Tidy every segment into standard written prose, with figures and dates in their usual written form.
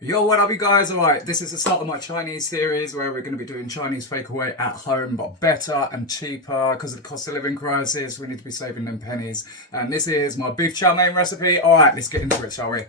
Yo, what up, you guys? Alright, this is the start of my Chinese series where we're going to be doing Chinese takeaway at home, but better and cheaper because of the cost of living crisis. We need to be saving them pennies. And this is my beef chow mein recipe. Alright, let's get into it, shall we?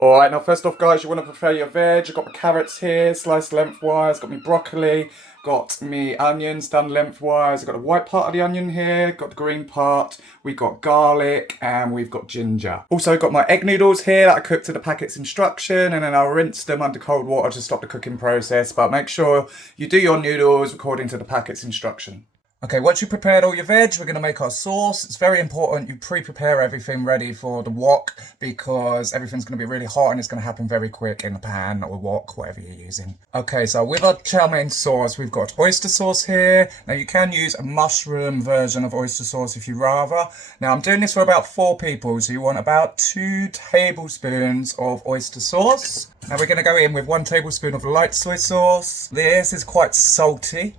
Alright, now first off, guys, you want to prepare your veg. I've got my carrots here, sliced lengthwise, got me broccoli, got me onions done lengthwise, I've got the white part of the onion here, got the green part, we've got garlic, and we've got ginger. Also got my egg noodles here that I cooked to the packet's instruction, and then I'll rinse them under cold water to stop the cooking process, but make sure you do your noodles according to the packet's instruction. Okay, once you've prepared all your veg, we're going to make our sauce. It's very important you pre-prepare everything ready for the wok because everything's going to be really hot and it's going to happen very quick in the pan or wok, whatever you're using. Okay, so with our chow mein sauce, we've got oyster sauce here. Now you can use a mushroom version of oyster sauce if you rather. Now I'm doing this for about 4 people, so you want about 2 tablespoons of oyster sauce. Now we're going to go in with 1 tablespoon of light soy sauce. This is quite salty.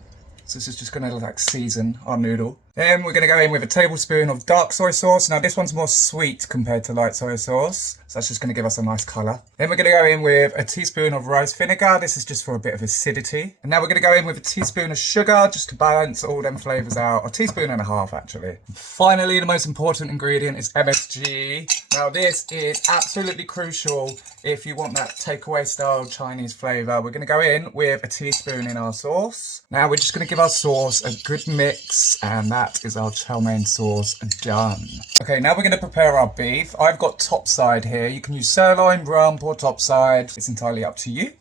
So this is just going to season our noodle. Then we're going to go in with a tablespoon of dark soy sauce. Now this one's more sweet compared to light soy sauce. So that's just going to give us a nice colour. Then we're going to go in with a teaspoon of rice vinegar. This is just for a bit of acidity. And now we're going to go in with a teaspoon of sugar just to balance all them flavours out. A teaspoon and a half actually. And finally, the most important ingredient is MSG. Now this is absolutely crucial if you want that takeaway style Chinese flavour. We're going to go in with a teaspoon in our sauce. Now we're just going to give our sauce a good mix, and that is our chow mein sauce done. Okay, now we're going to prepare our beef. I've got topside here. You can use sirloin, rump or topside. It's entirely up to you.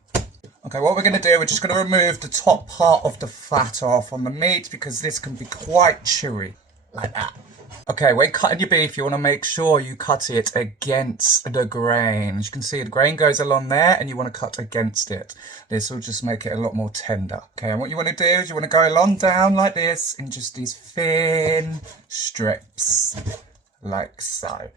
Okay, what we're going to do, we're just going to remove the top part of the fat off on the meat because this can be quite chewy, like that. Okay, when cutting your beef, you want to make sure you cut it against the grain. As you can see, the grain goes along there and you want to cut against it. This will just make it a lot more tender. Okay, and what you want to do is you want to go along down like this in just these thin strips, like so.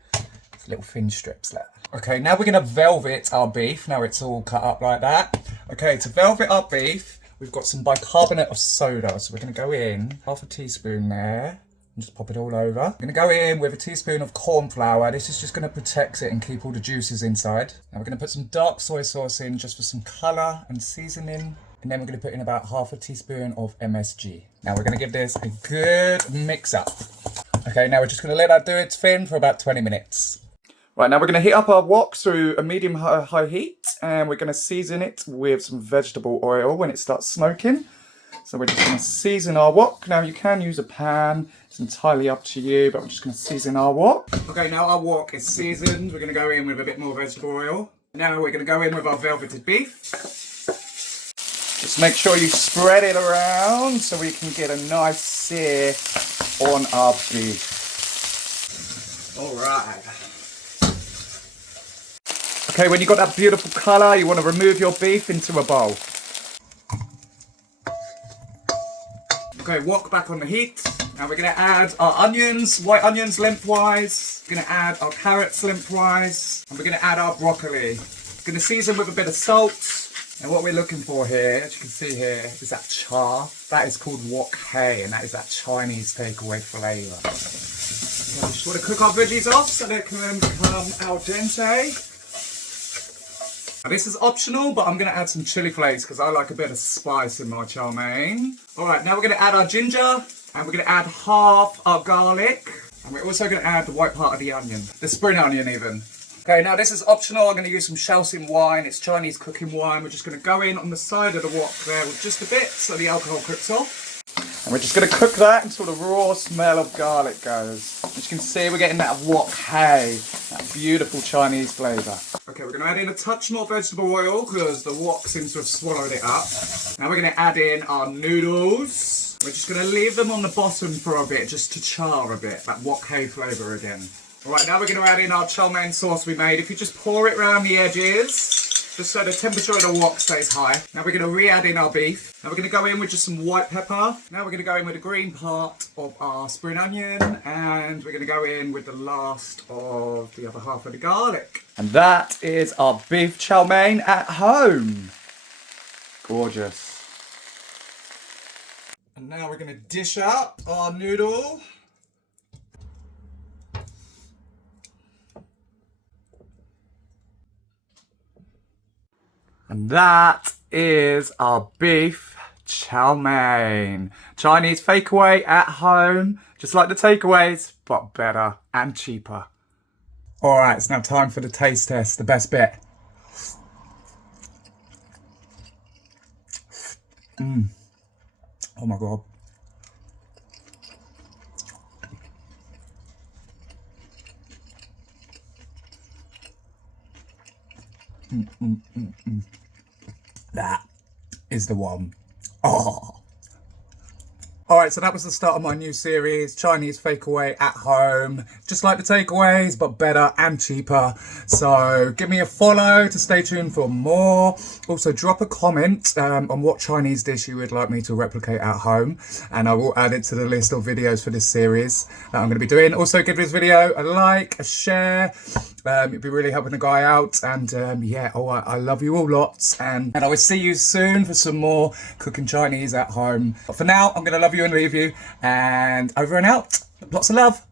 Little thin strips there. Okay, now we're going to velvet our beef. Now it's all cut up like that. Okay, to velvet our beef, we've got some bicarbonate of soda. So we're going to go in, half a teaspoon there. And just pop it all over. I'm going to go in with a teaspoon of corn flour. This is just going to protect it and keep all the juices inside. Now we're going to put some dark soy sauce in just for some colour and seasoning. And then we're going to put in about half a teaspoon of MSG. Now we're going to give this a good mix up. Okay, now we're just going to let that do its thing for about 20 minutes. Right, now we're going to heat up our wok through a medium-high heat. And we're going to season it with some vegetable oil when it starts smoking. So we're just going to season our wok. Now you can use a pan, it's entirely up to you, but we're just going to season our wok. Okay, now our wok is seasoned. We're going to go in with a bit more vegetable oil. Now we're going to go in with our velveted beef. Just make sure you spread it around so we can get a nice sear on our beef. Alright. Okay, when you've got that beautiful colour, you want to remove your beef into a bowl. Okay, wok back on the heat. Now we're going to add our onions, white onions lengthwise. We're going to add our carrots lengthwise. And we're going to add our broccoli. We're going to season with a bit of salt. And what we're looking for here, as you can see here, is that char. That is called wok hei, and that is that Chinese takeaway flavour. So we just want to cook our veggies off so they can become al dente. Now this is optional, but I'm going to add some chili flakes because I like a bit of spice in my chow mein. Alright, now we're going to add our ginger, and we're going to add half our garlic, and we're also going to add the white part of the onion, the spring onion even. Okay, now this is optional. I'm going to use some Shaoxing wine. It's Chinese cooking wine. We're just going to go in on the side of the wok there with just a bit so the alcohol cooks off. And we're just going to cook that until the raw smell of garlic goes. As you can see, we're getting that wok hei, that beautiful Chinese flavour. Okay, we're going to add in a touch more vegetable oil because the wok seems to have swallowed it up. Now we're going to add in our noodles. We're just going to leave them on the bottom for a bit, just to char a bit, that wok hei flavour again. Alright, now we're going to add in our chow mein sauce we made. If you just pour it around the edges, just so the temperature of the wok stays high. Now we're going to re-add in our beef. Now we're going to go in with just some white pepper. Now we're going to go in with the green part of our spring onion. And we're going to go in with the last of the other half of the garlic. And that is our beef chow mein at home. Gorgeous. And now we're going to dish up our noodle. And that is our beef chow mein. Chinese takeaway at home, just like the takeaways, but better and cheaper. All right, it's now time for the taste test, the best bit. Oh my God. That is the one. Oh. All right, so that was the start of my new series, Chinese Takeaway at Home. Just like the takeaways, but better and cheaper. So give me a follow to stay tuned for more. Also, drop a comment on what Chinese dish you would like me to replicate at home. And I will add it to the list of videos for this series that I'm going to be doing. Also, give this video a like, a share. It'd be really helping the guy out. And yeah, all right, I love you all lots. And I will see you soon for some more cooking Chinese at home. But for now, I'm going to love you and leave you. And over and out. Lots of love.